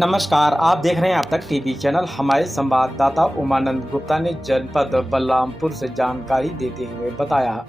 नमस्कार, आप देख रहे हैं अब तक टीवी चैनल। हमारे संवाददाता उमानंद गुप्ता ने जनपद बलरामपुर से जानकारी देते हुए बताया,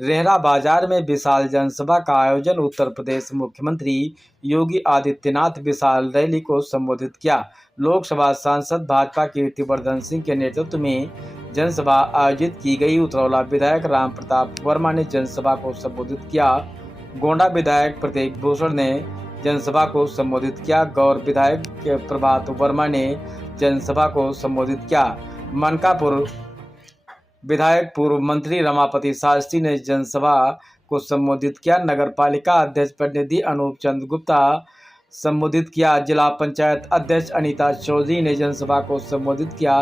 रेहरा बाजार में विशाल जनसभा का आयोजन। उत्तर प्रदेश मुख्यमंत्री योगी आदित्यनाथ विशाल रैली को संबोधित किया। लोकसभा सांसद भाजपा कीर्तिवर्धन सिंह के नेतृत्व में जनसभा आयोजित की गई। उतरौला विधायक राम प्रताप वर्मा ने जनसभा को संबोधित किया। गोंडा विधायक प्रतीक भूषण ने जनसभा को संबोधित किया। गौर विधायक प्रभात वर्मा ने जनसभा को संबोधित किया। मनकापुर विधायक पूर्व मंत्री रमापति शास्त्री ने जनसभा को संबोधित किया। नगर पालिका अध्यक्ष प्रतिनिधि अनूप चंद गुप्ता संबोधित किया। जिला पंचायत अध्यक्ष अनीता चौधरी ने जनसभा को संबोधित किया।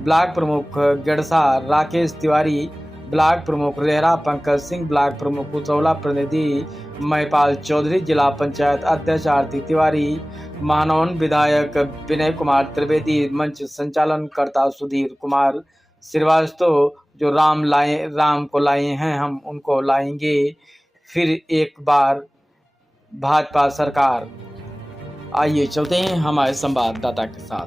ब्लॉक प्रमुख गड़सा राकेश तिवारी, ब्लॉक प्रमुख रेहरा पंकज सिंह, ब्लॉक प्रमुख उतरौला प्रतिनिधि महिपाल चौधरी, जिला पंचायत अध्यक्ष आरती तिवारी, महानौन विधायक विनय कुमार त्रिवेदी, मंच संचालन करता सुधीर कुमार श्रीवास्तव, जो राम को लाए हैं हम उनको लाएंगे फिर एक बार भाजपा सरकार। आइए चलते हैं हमारे संवाददाता के साथ।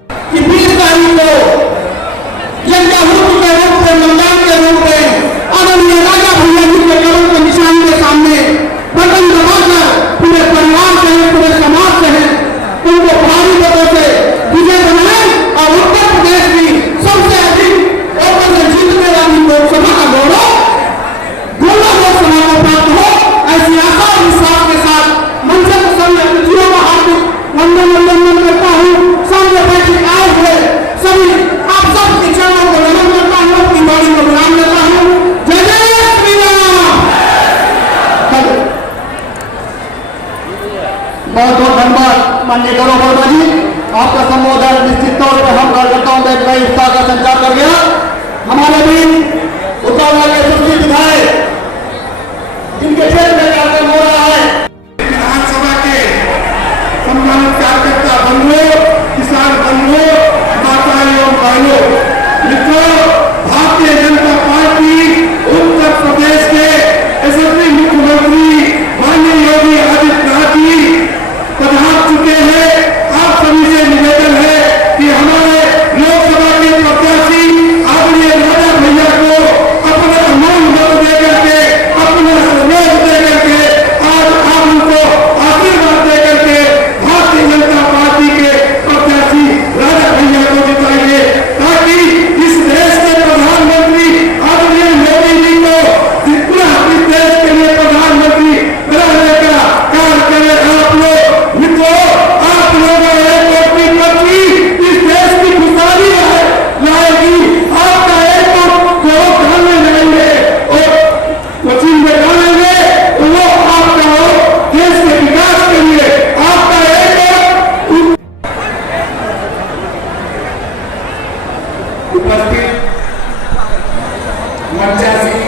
आदरणीय राजा भैया जी के कदम के निशान के सामने बटन दबाकर पूरे परिवार से, पूरे समाज से उनको भारी मतों से विजय बनाए और उत्तर प्रदेश की सबसे अधिक वोटों से जीतने वाली लोकसभा का गौरव गोंडा लोकसभा को प्राप्त हो, ऐसी आशा और विश्वास के साथ मंच के सभी अतिथियों का हार्दिक वंदन करता हूँ। सामने बैठे आए हुए सभी आप सब के चरणों को नमन करता हूँ, अपनी बारी को विराम देता हूँ। बहुत बहुत धन्यवाद माननीय गौरव वर्मा जी, आपका संबोधन निश्चित तौर पर हम कार्यकर्ताओं में एक नई उत्साह का संचार कर गया। हमारे भी उतरौला के यशस्वी विधायक जिनके क्षेत्र में कार्यक्रम हो रहा है, विधानसभा के सम्मानित कार्यकर्ता बंधुओं, किसान बंधुओं, माताएं एवं बहनों, मित्रों, भारतीय जनता पार्टी उत्तर प्रदेश के यशस्वी मुख्यमंत्री माननीय योगी आदित्यनाथ जी पधार चुके हैं। आप सभी से निवेदन है कि हमारे लोकसभा के प्रत्याशी आदरणीय राजा भैया को अपना अमूल्य मत देकर के, अपना सहयोग देकर के आज आप उनको आशीर्वाद देकर के भारतीय जनता पार्टी के प्रत्याशी राजा भैया को जिताइए, ताकि इस देश के प्रधानमंत्री आदरणीय मोदी जी को इस देश के लिए प्रधानमंत्री बनाने का कार्य करें। आप लोग मित्रों, आप लोगों इस देश की खुशहाली लाएगी। आपका एक जो डालने जाएंगे और कोचिंग में डालेंगे तो वो आपका देश के विकास के लिए आपका एक उपस्थित मंचासी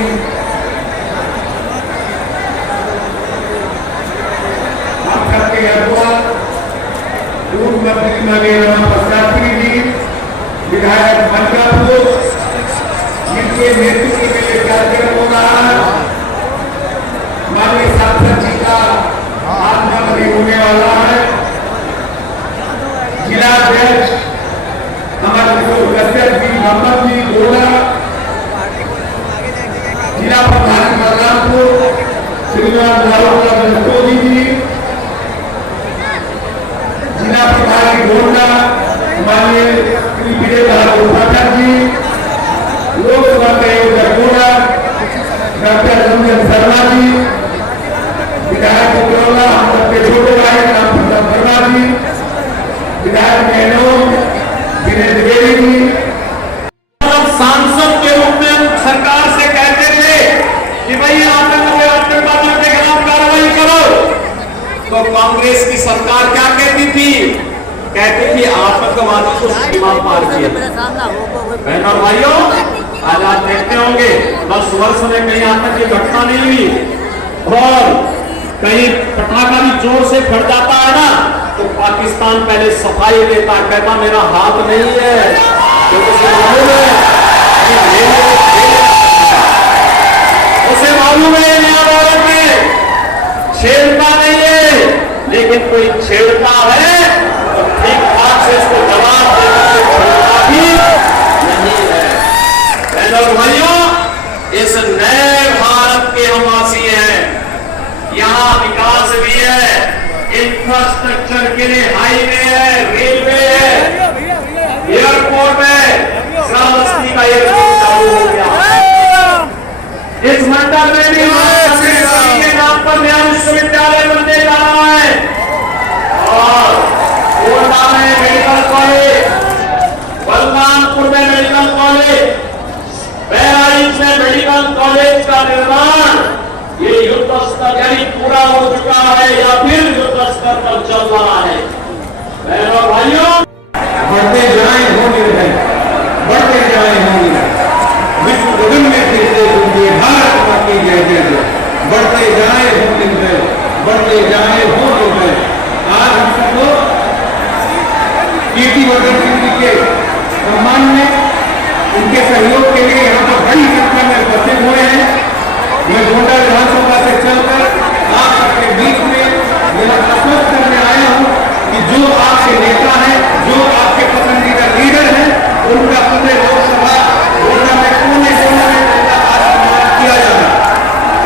पूर्व मंत्री नरेंद्र शास्त्री जी, विधायक मनकापुर, जिनके नेतृत्व में यह कार्यक्रम हो रहा है, माननीय सांसद जी का आगमन भी होने वाला है। जिला अध्यक्ष हमारे कश्यप जी, मोहम्मद जी गोड़ा, जिला प्रधान बलरामपुर श्रीनिवास जी, जिला प्रभारी गोंडा माननीय श्री विजय पाठक जी, लोकसभा के गोंडा डॉक्टर रंजन शर्मा जी, विधायक उतरौला हम सबके छोटे भाई राम प्रताप वर्मा जी, विधायक महनौन विनय त्रिवेदी जी। सांसद के रूप में सरकार से कहते थे कि भाई आतंकवादियों के खिलाफ कार्रवाई करो, तो कांग्रेस की सरकार क्या कहती थी? कहती थी आतंकवादी को सीमा पार किया। बहन और भाइयों, आज आप देखते होंगे 10 वर्ष में कहीं आतंक की घटना नहीं हुई, और कहीं पटाखा भी जोर से फट जाता है ना, तो पाकिस्तान पहले सफाई देता है, कहता मेरा हाथ नहीं है, क्योंकि उसे मालूम है छेड़ता नहीं है, लेकिन कोई छेड़ता है तो ठीक ठाक का निर्माण ये युद्ध स्तर यानी पूरा हो चुका है या फिर युद्ध स्तर पर चल रहा है। बहनों भाइयों, बढ़ते जाए हो निर्भय, बढ़ते जाए हो निर्भय, विश्व गगन में फिरते हुए भारत मां की जय जय जय। बढ़ते जाए हो निर्भय, बढ़ते जाए हो निर्भय। आज हम सबको कीर्तिवर्धन सिंह जी के सम्मान में उनके सहयोग के लिए यहाँ पर बड़ी संख्या में उपस्थित हुए हैं। मैं गोंडा विधानसभा से चलकर आप सबके बीच में यह आश्वस्त करने आया हूँ कि जो आपके नेता हैं, जो आपके पसंदीदा लीडर हैं, उनका पूरे लोकसभा गोंडा में कोने कोने में किया जाएगा।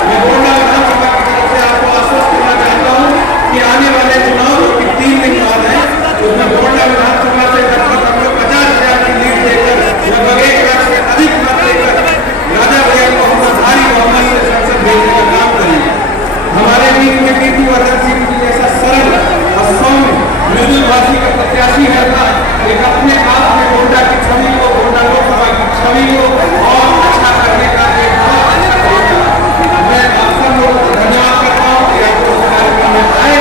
मैं गोंडा विधानसभा की तरफ से आपको आश्वस्त करना चाहता हूँ कि आने वाले चुनाव जो कि 3 दिन बाद है, उसमें गोंडा विधानसभा से लगभग हम लोग 50,000 की लीड देकर लगभग 1 लाख से अधिक मत लेकर राजा भैया को हम भारी बहुमत से संसद भेजने का काम करेंगे। हमारे बीच में कीर्तिवर्धन सिंह जी जैसा सरल और सौम्य मृदुल भाषी का प्रत्याशी रहता एक अपने आप में गोंडा की छवि को, गोंडा लोकसभा की छवि को और अच्छा करने का एक बहुत अच्छा तरीका। मैं आप सब लोगों को धन्यवाद करता हूँ कि आप लोग कार्यक्रम में आए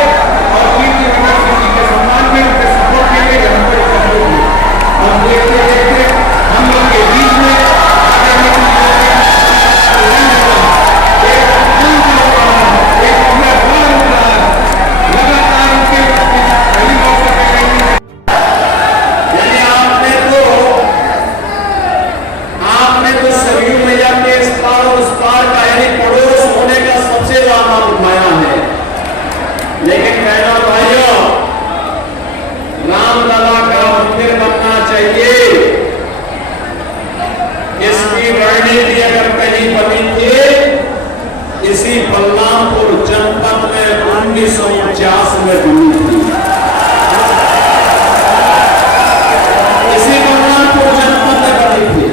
और कीर्तिवर्धन सिंह जी के सम्मान में उनके सपोर्ट के लिए हम लोग सहयोग हुए। और देखते देखते हम लोग के बीच में आगामी चुनाव में लेकिन बहनों भाइयों, रामलला का मंदिर बनना चाहिए, इसकी रणनीति अगर कहीं बनी थी इसी बलरामपुर जनपद में 1949 में बनी थी। इसी बलरामपुर जनपद में बनी थी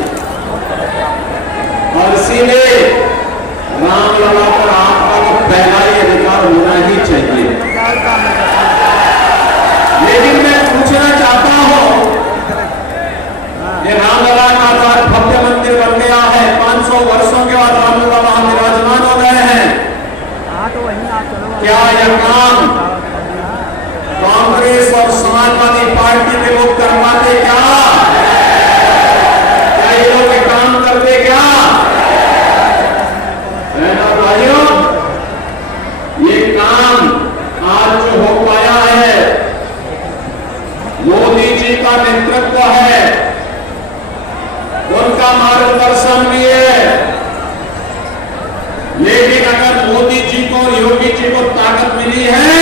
और इसीलिए रामलला पर आपका तो पहला ही अधिकार होना ही चाहिए। लेकिन मैं पूछना चाहता हूं, ये रामलला का आधार भव्य मंदिर बन गया है, 500 वर्षों के बाद रामलला वहां विराजमान हो गए हैं। क्या यह काम कांग्रेस और समाजवादी पार्टी के लोग कर पाते? क्या ये लोग ये काम करते? क्या भाइयों, ये काम आज जो हो पाया है, मोदी जी का नेतृत्व है, उनका मार्गदर्शन भी है। लेकिन अगर मोदी जी को, योगी जी को ताकत मिली है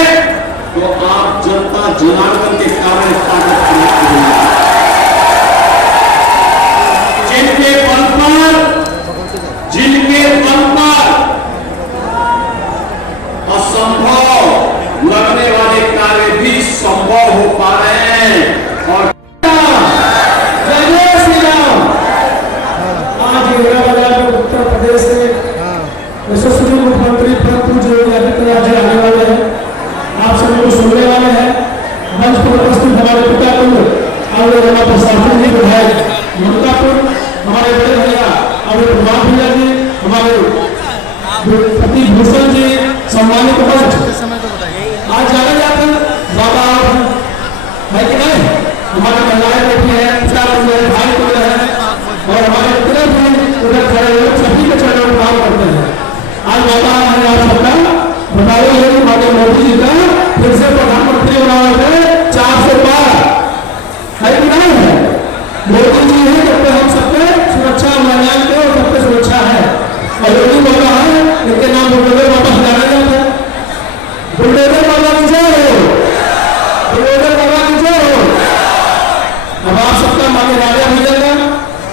तो आप जनता जनार्दन के कारण ताकत प्राप्त हुई। जिनके बल पर असंभव लगने वाले कार्य भी संभव हो पा रहे हैं। और जय श्री राम। आज उत्तर प्रदेश से यशस्वी मुख्यमंत्री परम पूज्य योगी आदित्यनाथ जी आने वाले हैं। आप सभी को सुनने वाले हैं। मंच पर उपस्थित हमारे पिता पुत्र और प्रशासन जी, विधायक ममतापुर, हमारे बड़े भैया और प्रभात भैया जी, हमारे प्रतीक भूषण जी, सम्मानित मंच। आज जाना जाता बाबा है कि नहीं, हमारे महिलाएं बैठी हैं, 4 भाई बोले हैं और हमारे इतने भी उधर खड़े लोग सभी के चरणों में काम करते हैं। आज बाबा है आप सबका बताओ, ये माननीय मोदी जी का फिर से प्रधानमंत्री बनाए थे 400 पार है कि नहीं है? मोदी जी ही कहते हम सबके सुरक्षा महिलाएं के और सबके सुरक्षा है। और योगी बाबा है, इनके नाम बुलडोजर बाबा जाना जाता है। बुलडोजर बाबा की जय हो, बुलडोजर बाबा की जय हो। अब आप सबका मान्य राजा भैया का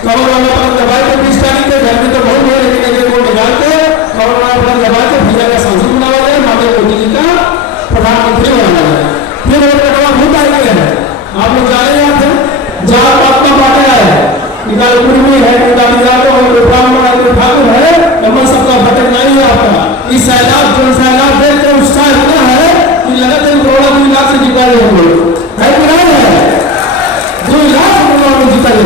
कमल वाला पर दबाई को 20 तारीख के घर में तो बहुत है, लेकिन एक वोट निकाल के कमल वाला पर दबाई को भैया का सांसद बनाया जाए, माननीय मोदी जी का प्रधानमंत्री बनाया जाए। फिर वोट का जवाब होता ही है। आप लोग जाने जाते हैं जहाँ आपका बांटा है, निकाल कुर्मी है, निकाल जातो है, ब्राह्मण है, ठाकुर है, कमल सबका भटक नहीं है आपका। इस सैलाब जो सैलाब देख के उत्साह होता है कि लगा 2 करोड़ 2 लाख से जीता है हम लोग, है कि नहीं है? 2 लाख में जीता है।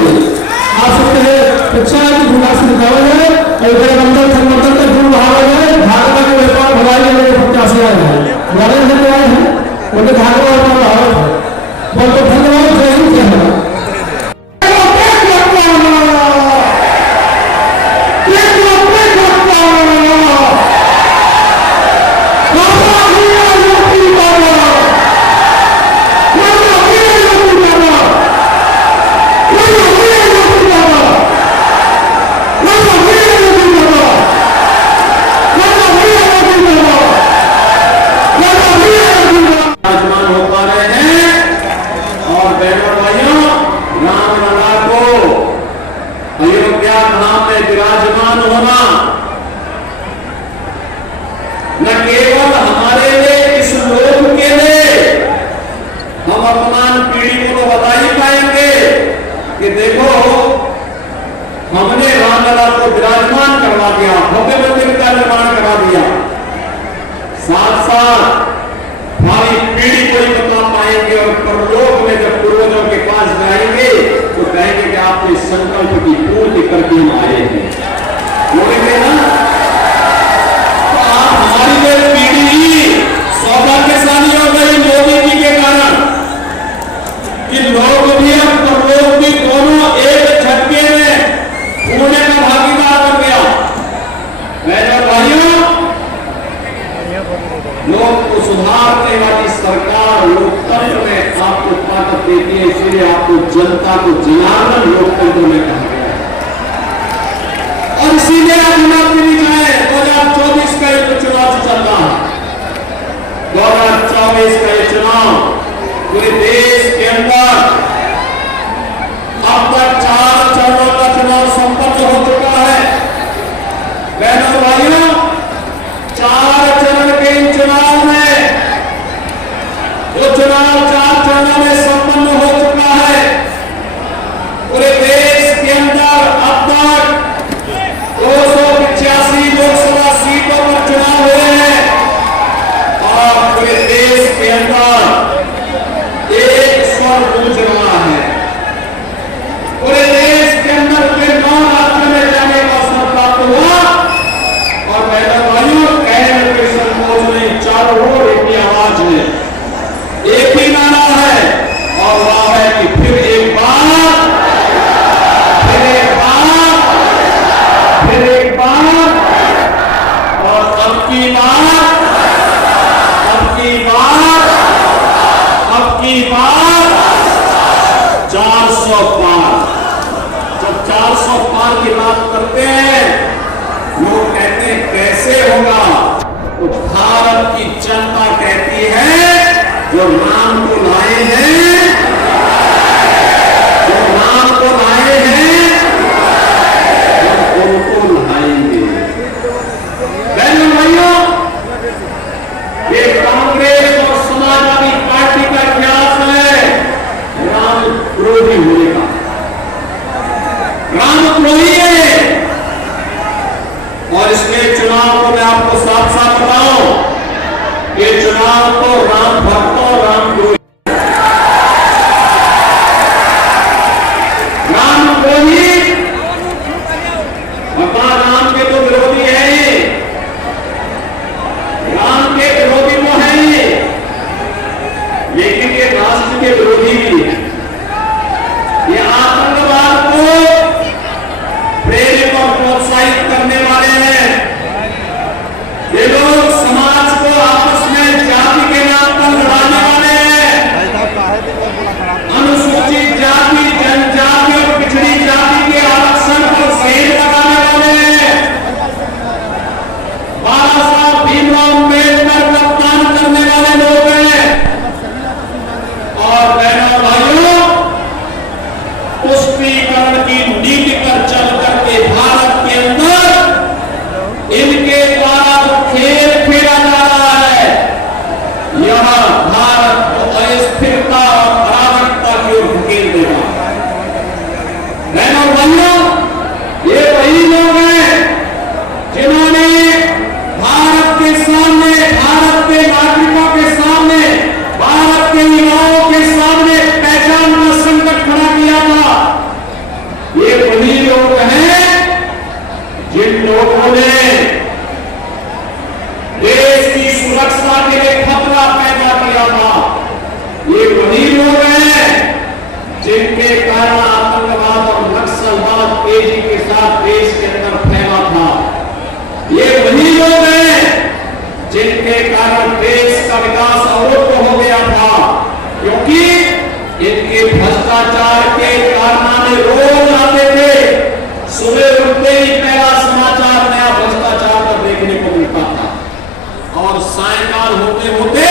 आप सकते हैं अच्छा है कि 2 लाख से निकाला जाए और इधर अंदर संगठन का अज्ञात धाम में विराजमान होना न केवल हमारे लिए, इस लोक के लिए हम वर्तमान पीढ़ी को तो बता ही पाएंगे कि देखो हमने रामलला को विराजमान करवा दिया, भव्य मंदिर का निर्माण करा दिया। साथ साथ हमारी पीढ़ी को ही बता पाएंगे और परलोक में जब पूर्वजों के पास जाएंगे तो कहेंगे कि आप इस संकल्प की पूर्ति करके हम आए हैं, बोलेंगे ना। तो आप हमारी ये पीढ़ी सौभाग्यशाली हो गई मोदी जी के कारण कि लोग भी और परलोक भी दोनों एक झटके में पुण्य का भागीदार बन गया। मेरे भाइयों, लोग को सुधारने वाली सरकार लोकतंत्र में आपको ताकत देती है, इसलिए आपको जनता को जनार्दन लोकतंत्र में कहा गया है। और इसीलिए आप चुनाव के लिए जाए, 2024 का ये चुनाव चल रहा है। 2024 का ये चुनाव पूरे देश के अंदर अब तक 4 चरणों का चुनाव संपन्न हो चुका है। बहनों भाइयों, 4 चरण के इन चुनाव में जो चुनाव 4 चरणों में संपन्न हो चुका है, पूरे देश के अंदर अब तक 285 लोकसभा सीटों पर चुनाव हुए हैं और पूरे देश के अंदर एक स्वर गूंज रहा है। पूरे देश के अंदर के 9 राज्यों में जाने का अवसर प्राप्त हुआ और मेरे भाइयों, कहने में कोई संकोच नहीं, चारों ओर एक ही आवाज है, एक ही नारा है और वह है कि फिर एक बार, फिर एक बार, फिर एक बार और अब की बार, अब की बार, अब की बार 400 पार। जब 400 पार की बात करते हैं, लोग कहते हैं कैसे होगा, तो भारत की जनता कहती है जो राम को लाए हैं, जो राम को लाए हैं, उनको लाएंगे। बहनों भाइयों, ये कांग्रेस और समाजवादी पार्टी का इतिहास है राम विरोधी होने का। राम द्रोही है और इसलिए चुनाव को मैं आपको साफ साफ बताऊं, ये चुनाव तो राम भक्तों, राम द्रोही, राम द्रोही भगवान राम के तो विरोधी है ये, राम के विरोधी तो है ये, लेकिन ये राष्ट्र के विरोधी भी है। ये आतंकवाद को प्रेरित और प्रोत्साहित करने वाले हैं। ये लोग समाज को आपस में जाति के नाम पर लड़ाने वाले हैं। अनुसूचित जाति, जनजाति और पिछड़ी जाति के आरक्षण पर सेल लगाने वाले हैं। बाबा साहब भीमराव अम्बेडकर का अपमान करने वाले लोग हैं। और बहनों भाइयों, पुष्टीकरण की नीति पर चल करके भारत के अंदर इनके द्वारा जो खेल खेला जा रहा है, यह भारत को अस्थिरता और अराजकता की ओर धकेल देगा। बहनों भाइयों, ये वही लोग हैं जिन्होंने भारत के सामने, भारत के नागरिकों के सामने, भारत के युवाओं के सामने पहचान का संकट खड़ा किया था। ये वही लोग हैं जिन लोगों ने देश की सुरक्षा के लिए खतरा पैदा किया था। ये वही लोग हैं जिनके कारण आतंकवाद और नक्सलवाद तेजी के साथ देश के अंदर फैला था। ये वही लोग हैं जिनके कारण देश का विकास अवरुद्ध हो गया था, क्योंकि इनके भ्रष्टाचार के कारनामे रोज आते थे। सुबह उठते ही पहला समाचार नया भ्रष्टाचार का देखने को मिलता था और सायंकाल होते होते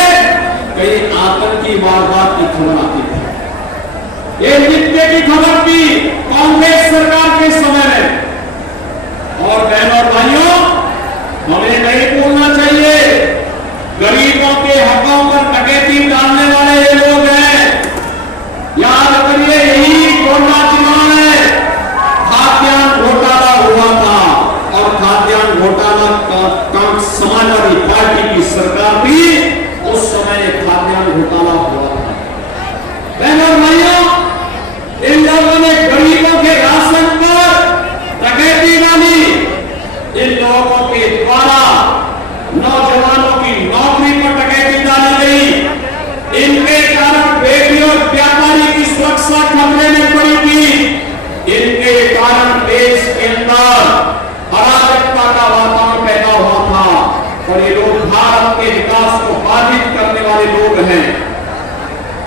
कई आतंकी वारदात की खबर आती थी। ये नित्य की खबर थी कांग्रेस सरकार के समय में।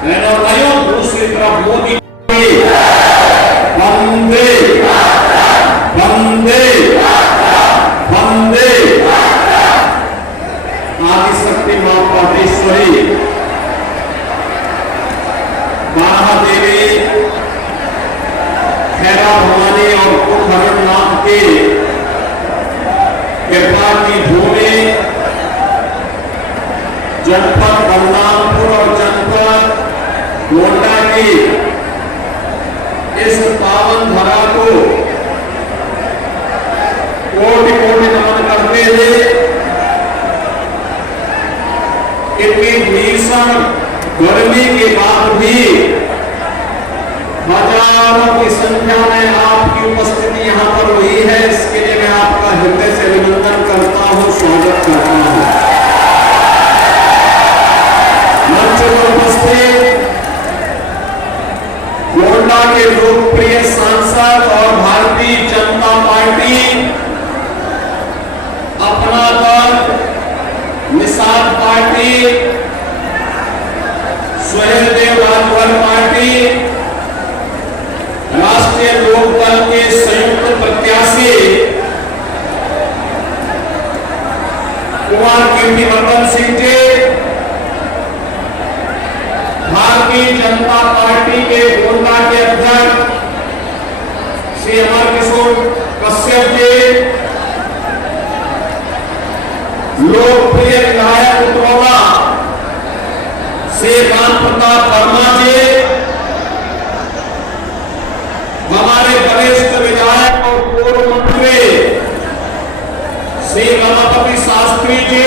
बहनों और भाइयों, दूसरी तरफ मोदी वंदे वंदे वंदे आदिशक्ति मां पाटेश्वरी महादेवी खैरा भवानी और कुखरनाथ के कृपा की भूमि जनपद बलरामपुर और जनपद गोंडा की इस पावन धरा को कोटि कोटि नमन करते हुए इतनी भीषण गर्मी के बाद भी हजारों की संख्या में आपकी उपस्थिति यहाँ पर हुई है, इसके लिए मैं आपका हृदय से अभिनंदन करता हूँ, स्वागत करता हूँ। मंच पर उपस्थित गोंडा के लोकप्रिय सांसद और भारतीय जनता पार्टी अपना दल निषाद पार्टी सुहेलदेव राजभर पार्टी राष्ट्रीय लोकदल के संयुक्त प्रत्याशी कुमार कीर्तिवर्धन सिंह जी, भारतीय जनता पार्टी के गोंडा के अध्यक्ष श्री अमर किशोर कश्यप जी, लोकप्रिय विधायक उत्तरौला श्री राम प्रताप वर्मा जी, हमारे वरिष्ठ विधायक और पूर्व मंत्री श्री रमापति शास्त्री जी,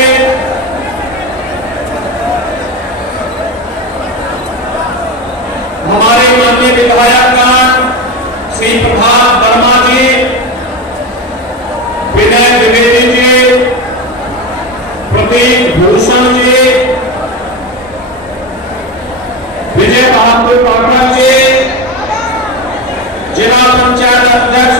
हमारे माननीय विधायक श्री प्रभात वर्मा जी, विनय द्विवेदी जी, प्रतीक भूषण जी, विजय बहादुर पाठक जी, जिला पंचायत अध्यक्ष